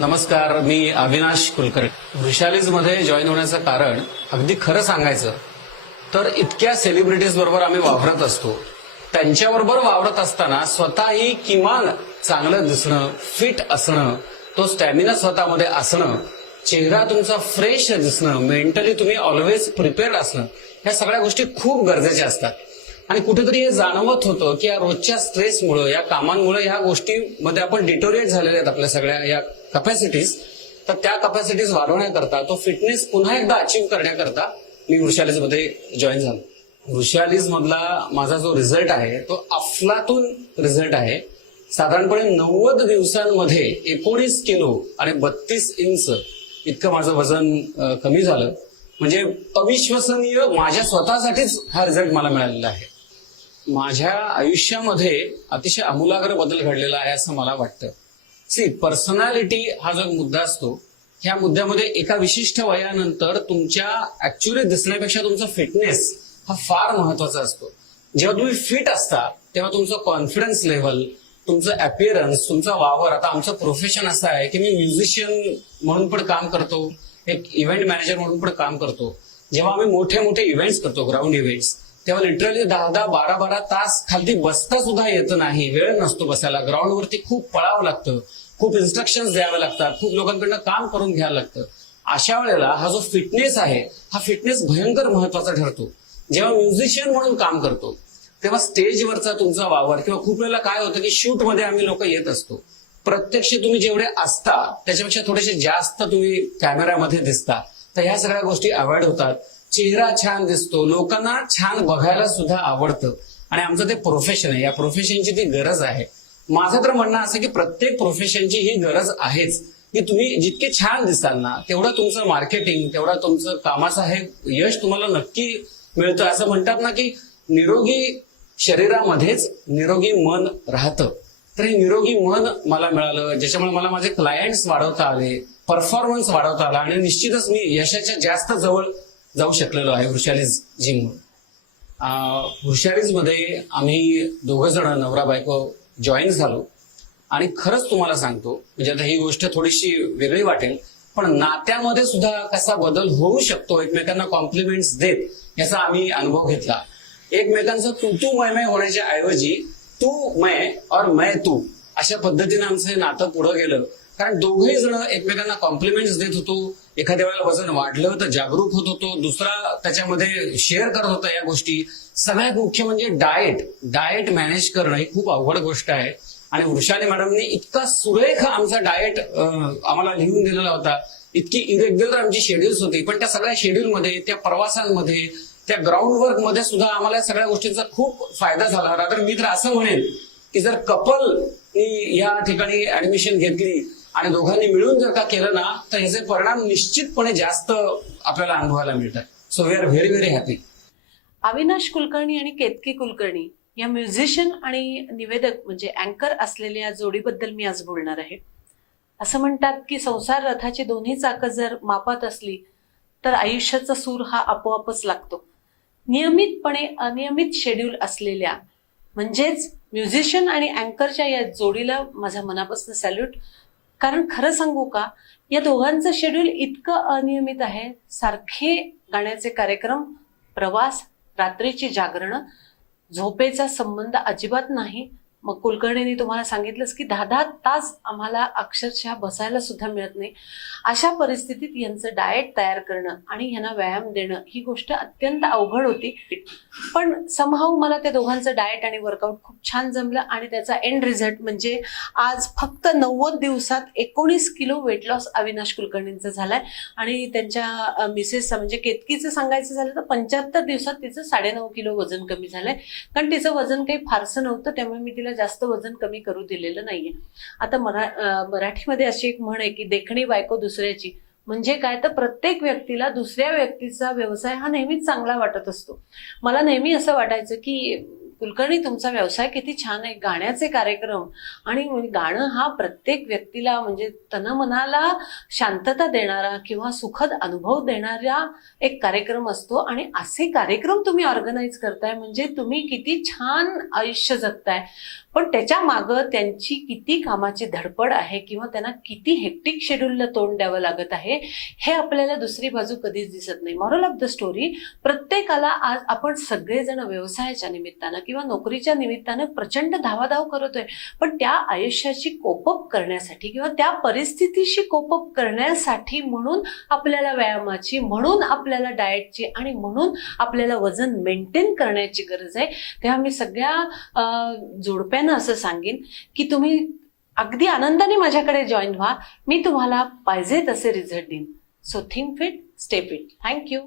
नमस्कार मी अविनाश कुलकर्णी. विशालीजमध्ये जॉईन होण्याचं कारण अगदी खरं सांगायचं तर इतक्या सेलिब्रिटीज बरोबर आम्ही वावरत असतो. त्यांच्याबरोबर वावरत असताना स्वतःही किमान चांगलं दिसणं फिट असणं तो स्टॅमिना स्वतःमध्ये असणं चेहरा तुमचा फ्रेश दिसणं मेंटली तुम्ही ऑलवेज प्रिपेअर्ड असणं ह्या सगळ्या गोष्टी खूप गरजेच्या असतात. आणि कुठेतरी हे जाणवत होतं की या रोजच्या स्ट्रेसमुळे या कामांमुळे ह्या गोष्टीमध्ये आपण डिटोरिएट झालेले आहेत आपल्या सगळ्या या कपॅसिटीज तर त्या कपॅसिटीज वाढवण्याकरता तो फिटनेस पुन्हा एकदा अचीव्ह करण्याकरता मी वृषालीजमध्ये जॉईन झालो. वृषालीज मधला माझा जो रिझल्ट आहे तो अफलातून रिझल्ट आहे. साधारणपणे नव्वद दिवसांमध्ये एकोणीस किलो आणि बत्तीस इंच इतकं माझं वजन कमी झालं. म्हणजे अविश्वसनीय माझ्या स्वतःसाठीच हा रिझल्ट मला मिळालेला आहे. माझ्या आयुष्यामध्ये अतिशय आमूलाग्र बदल घडलेला आहे असं मला वाटतं. सी पर्सनॅलिटी हा जो मुद्दा असतो ह्या मुद्द्यामध्ये एका विशिष्ट वयानंतर तुमच्या ऍक्च्युली दिसण्यापेक्षा तुमचा फिटनेस हा फार महत्त्वाचा असतो. जेव्हा तुम्ही फिट असता तेव्हा तुमचं कॉन्फिडन्स लेवल तुमचं अपिअरन्स तुमचा वावर आता आमचं प्रोफेशन असं आहे की मी म्युझिशियन म्हणून पण काम करतो एक इव्हेंट मॅनेजर म्हणून पण काम करतो. जेव्हा आम्ही मोठे मोठे इव्हेंट्स करतो ग्राउंड इव्हेंट्स तेव्हा लिटरली दहा दहा बारा बारा तास खाली बसता सुद्धा येत नाही. वेळ नसतो बसायला. ग्राउंडवरती खूप पळावं लागतं. खूप इन्स्ट्रक्शन्स द्यावे लागतात. खूप लोकांकडनं काम करून घ्यावं लागतं. अशा वेळेला हा जो फिटनेस आहे हा फिटनेस भयंकर महत्त्वाचा ठरतो. जेव्हा म्युझिशियन म्हणून काम करतो तेव्हा स्टेजवरचा तुमचा वावर किंवा खूप वेळेला काय होतं की शूटमध्ये आम्ही लोक येत असतो. प्रत्यक्ष तुम्ही जेवढे असता त्याच्यापेक्षा थोडेसे जास्त तुम्ही कॅमेऱ्यामध्ये दिसता. तर ह्या सगळ्या गोष्टी अवॉइड होतात. चेहरा छान दिसतो लोकांना छान बघायला सुद्धा आवडतं. आणि आमचं ते प्रोफेशन आहे. या प्रोफेशनची ती गरज आहे. माझं तर म्हणणं असं की प्रत्येक प्रोफेशनची ही गरज आहेच. की तुम्ही जितके छान दिसाल ना तेवढं तुमचं मार्केटिंग तेवढा तुमचं कामाचं हे यश तुम्हाला नक्की मिळतं. असं म्हणतात ना की निरोगी शरीरामध्येच निरोगी मन राहतं. तर हे निरोगी मन मला मिळालं. ज्याच्यामुळे मला माझे क्लायंट्स वाढवता आले परफॉर्मन्स वाढवता आला. आणि निश्चितच मी यशाच्या जास्त जवळ जाऊ शकलेलो आहे वृषालीज जिम वृषालीजमध्ये आम्ही दोघं जण नवरा बायको जॉईन झालो. आणि खरंच तुम्हाला सांगतो म्हणजे आता ही गोष्ट थोडीशी वेगळी वाटेल पण नात्यामध्ये सुद्धा कसा बदल होऊ शकतो एकमेकांना कॉम्प्लिमेंट्स देत याचा आम्ही अनुभव घेतला. एकमेकांचं तू तू मय मय होण्याच्या ऐवजी तू मय और मय तू अशा पद्धतीने आमचं हे नातं पुढं गेलं. कारण दोघेही जण एकमेकांना कॉम्प्लिमेंट्स देत होतो एखाद्या वेळेला वजन वाढलं तर जागरूक होत होतो दुसरा त्याच्यामध्ये शेअर करत होता या गोष्टी. सगळ्यात मुख्य म्हणजे डाएट डाएट मॅनेज करणं ही खूप अवघड गोष्ट आहे. आणि वृषाली मॅडमने इतका सुरेख आमचा डाएट आम्हाला लिहून दिलेला होता. इतकी इरेग्युलर आमची शेड्यूल्स होती. पण त्या सगळ्या शेड्यूलमध्ये त्या प्रवासांमध्ये त्या ग्राउंड वर्कमध्ये सुद्धा आम्हाला या सगळ्या गोष्टींचा खूप फायदा झाला. रादर मी तर असं म्हणेन की जर कपल या ठिकाणी ऍडमिशन घेतली आणि दोघांनी मिळून जर का केलं ना तर ह्याचे परिणाम निश्चितपणे जास्त आपल्याला अनुभवायला मिळतात. So we are very very happy Avinash Kulkarni आणि केतकी कुलकर्णी या म्युझिशियन आणि निवेदक म्हणजे अँकर असलेल्या या जोडीबद्दल मी आज बोलणार आहे. असं म्हणतात की संसार रथाची दोन्ही चाकं जर मापात असली तर आयुष्याचा सूर हा आपोआपच लागतो. नियमितपणे अनियमित शेड्यूल असलेल्या म्हणजेच म्युझिशियन आणि अँकरच्या या जोडीला माझ्या मनापासून सॅल्यूट कारण खरं सांगू का या दोघांचं शेड्यूल इतकं अनियमित आहे सारखे गाण्याचे कार्यक्रम प्रवास रात्रीची जागरणं झोपेचा संबंध अजिबात नाही मग कुलकर्णींनी तुम्हाला सांगितलंच की दहा दहा तास आम्हाला अक्षरशः बसायला सुद्धा मिळत नाही. अशा परिस्थितीत यांचं डाएट तयार करणं आणि यांना व्यायाम देणं ही गोष्ट अत्यंत अवघड होती. पण समहाऊ मला त्या दोघांचं डाएट आणि वर्कआउट खूप छान जमलं आणि त्याचा एंड रिझल्ट म्हणजे आज फक्त नव्वद दिवसात एकोणीस किलो वेट लॉस अविनाश कुलकर्णींचा झालाय. आणि त्यांच्या मिसेसचा म्हणजे केतकीचं सांगायचं झालं तर पंच्याहत्तर दिवसात तिचं साडेनऊ किलो वजन कमी झालंय. कारण तिचं वजन काही फारसं नव्हतं त्यामुळे मी तिला जास्त वजन कमी करू दिलेलं नाहीये. आता मरा मराठीमध्ये अशी एक म्हण आहे की देखणी बायको दुसऱ्याची. म्हणजे काय? तर प्रत्येक व्यक्तीला दुसऱ्या व्यक्तीचा व्यवसाय हा नेहमीच चांगला वाटत असतो. मला नेहमी असं वाटायचं की कुलकर्णी तुमचा व्यवसाय किती छान आहे गाण्याचे कार्यक्रम. आणि गाणं हा प्रत्येक व्यक्तीला म्हणजे तनमनाला शांतता देणारा किंवा सुखद अनुभव देणारा एक कार्यक्रम असतो. आणि असे कार्यक्रम तुम्ही ऑर्गनाईज करताय म्हणजे तुम्ही किती छान आयुष्य जगताय. पण त्याच्या मागं त्यांची किती कामाची धडपड आहे किंवा त्यांना किती हेक्टिक शेड्यूलला तोंड द्यावं लागत आहे हे आपल्याला दुसरी बाजू कधीच दिसत नाही. मॉरल ऑफ द स्टोरी प्रत्येकाला आज आपण सगळेजण व्यवसायाच्या निमित्तानं किंवा नोकरीच्या निमित्तानं प्रचंड धावाधाव करतोय. पण त्या आयुष्याची कोपअप करण्यासाठी किंवा त्या परिस्थितीशी कोपअप करण्यासाठी म्हणून आपल्याला व्यायामाची म्हणून आपल्याला डाएटची आणि म्हणून आपल्याला वजन मेंटेन करण्याची गरज आहे. तेव्हा मी सगळ्या जोडप्यानं जोडप्यांना असं सांगेन की तुम्ही अगदी आनंदाने माझ्याकडे जॉईन व्हा. मी तुम्हाला पाहिजे तसे रिझल्ट देईन. So think fit stay fit thank you